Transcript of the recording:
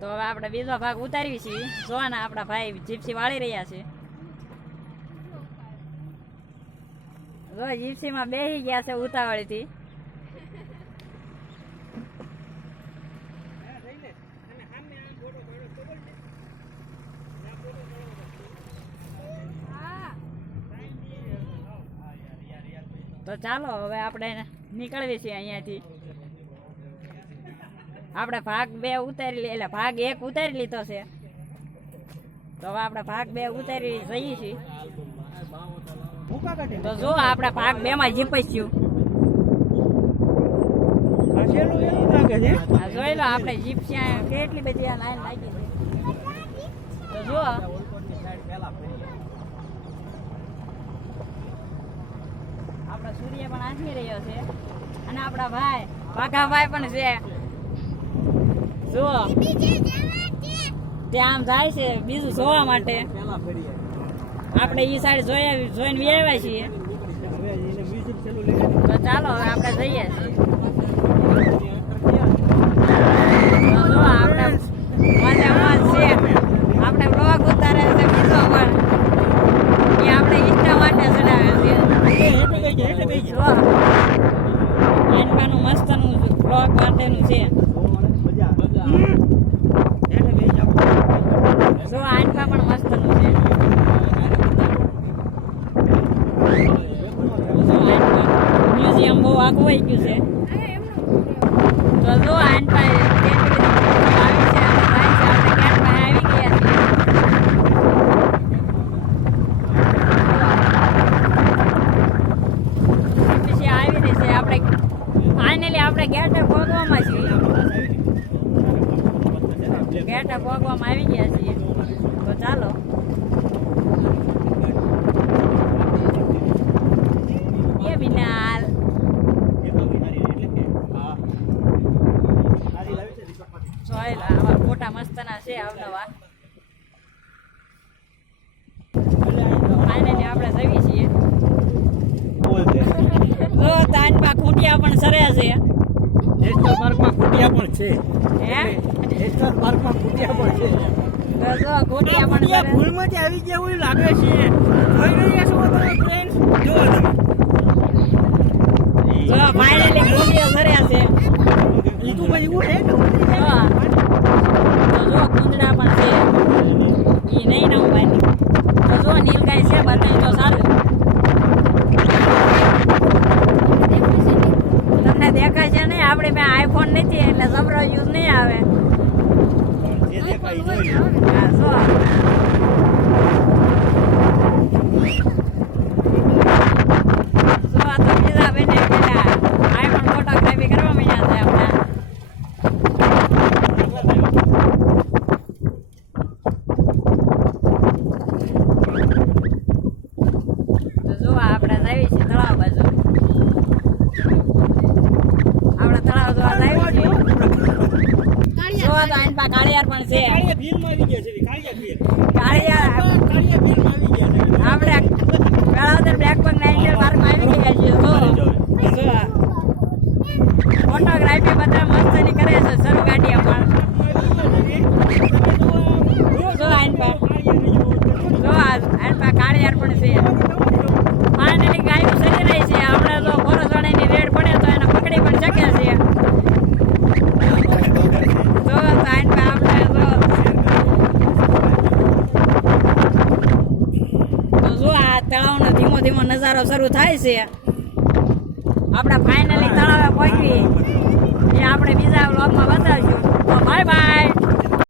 તો હવે આપણે બીજો ભાગ ઉતારીએ છીએ. જોવાના આપણા ભાઈ જીપ્સી વાળી રહ્યા છે. જો, જીપ્સીમાં બેસી ગયા છે ઉતાવળીથી. તો ચાલો, હવે આપણે નીકળવી છીએ અહીંયાથી. આપણે ભાગ બે ઉતારી લે એટલે ભાગ એક ઉતારી લીધો છે. તો હવે આપણે ભાગ બે ઉતારી જઈએ છીએ. તો જો આપણે ભાગ બે માં જીપસ્યું. આ જોઈ લો આપણે જીપ્સ્યા કેટલી બધી આ લાઈન લાગી છે. તો જો. આપણા સૂર્ય પણ આંખી રહ્યો છે. અને આપણા ભાઈ ભાગાભાઈ પણ છે. જુઓ ત્યાં જાય છે, બીજું જોવા માટે. આપણે એ સાઈડ જોયા જોઈને વ્યાવ્યા છીએ. તો ચાલો આપણે જઈએ આપણે બ્લોગ ઉતારે છે એ આપણે ઇન્સ્ટા માટે ચડાવે છે. જો. મસ્તનું બ્લોગ માટેનું છે જો આનકા પણ મસ્તનું છે આખું હોય ગયું છે. તો જો છે. આપણે ગેટર પહોંચવામાં છીએ. ગેટા પહોંચવામાં આવી ગયા છીએ. તો ચાલો. એ બિનાલ જોયેલ આવા છે અવનવા ફાઇનલી આપણે જઈએ છીએ. જો તાજમાં ખૂંટિયા પણ સરે છે. નેશનલ પાર્કમાં કુટિયા પણ છે. હે? નેશનલ પાર્કમાં કુટિયા પણ છે. જો ખૂંટિયા પણ સરે ભૂલમાંથી આવી ગયા એવું લાગે છે. જોઈ રહ્યા છો તમે ફ્રેન્ડ્સ જુઓ તમે. જો ફાઇનલી ખૂંટિયા સર્યા છે. જો તો પણ છે. એ નહીં ના ઉભાની તો જો નીલગાય છે બતાવી તો સારું. તમને દેખાય છે નહીં આપણે મેં આઈફોન નથી એટલે જબરો યુઝ નહીં આવે. જે દેખાય જો આ તો બીજા બેને પેલા આઈફોન ફોટોગ્રાફી કરવા માંડ્યા છે આપણે તો જો આપણે જઈએ છીએ તળાવ બાજુ આપણે તળાવ જોવા જઈએ છીએ જો તો આની પા કાળિયાર પણ છે. કાળિયા ભીલમાં આવી ગયા છે કાળિયા ભીલ. કાળિયા કાળિયા ભીલમાં આવી ગયા છે. આપણે ધીમો નજારો શરૂ થાય છે. આપણે ફાઇનલી તળાવે પહોંચી. એ આપણે બીજા વ્લોગમાં બતાવીશું. Bye bye